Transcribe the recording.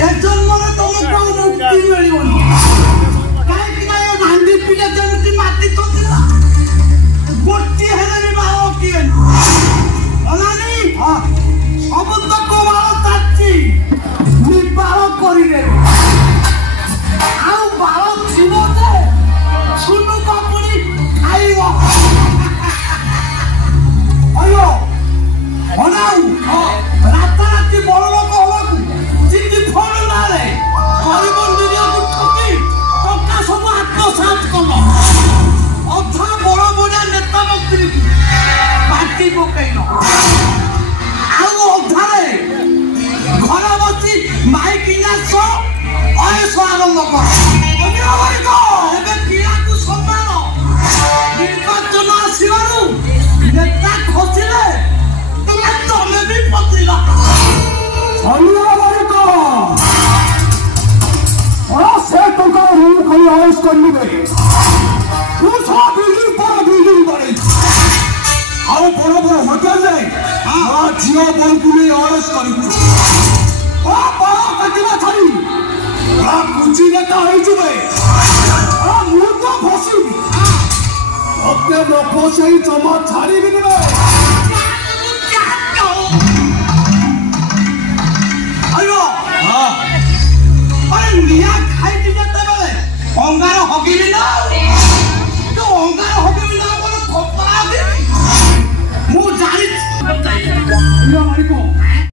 जन्म तुमको मुक्ति मिलनी कहीं गांधी पिला जमी माटी तो गोटी है बाल किए सब तक बाल ताची बाल करे बाल थी सुनु कपुरी खाइब अयो राताराति बड़ लोक हवा जिंदगी फोन ना गरीब दुनिया को ठकी टका सब आत्मसात कल अथा बड़ बड़ा नेता मंत्री पार्टी पकईन अधारे घर बसी माइक नाच अयस आरंभ कर क्रीड़ा को सम्मान निर्वाचन आसबार नेता खसिले तमें भी पतिला से टका आयुष करने बिल्डिंग पर बिल्डिंग बड़े आओ बड़ बड़ होटेल झील बन को आयुष कर कुची नेता मुझे फसी लोक से जमा छाड़ी भी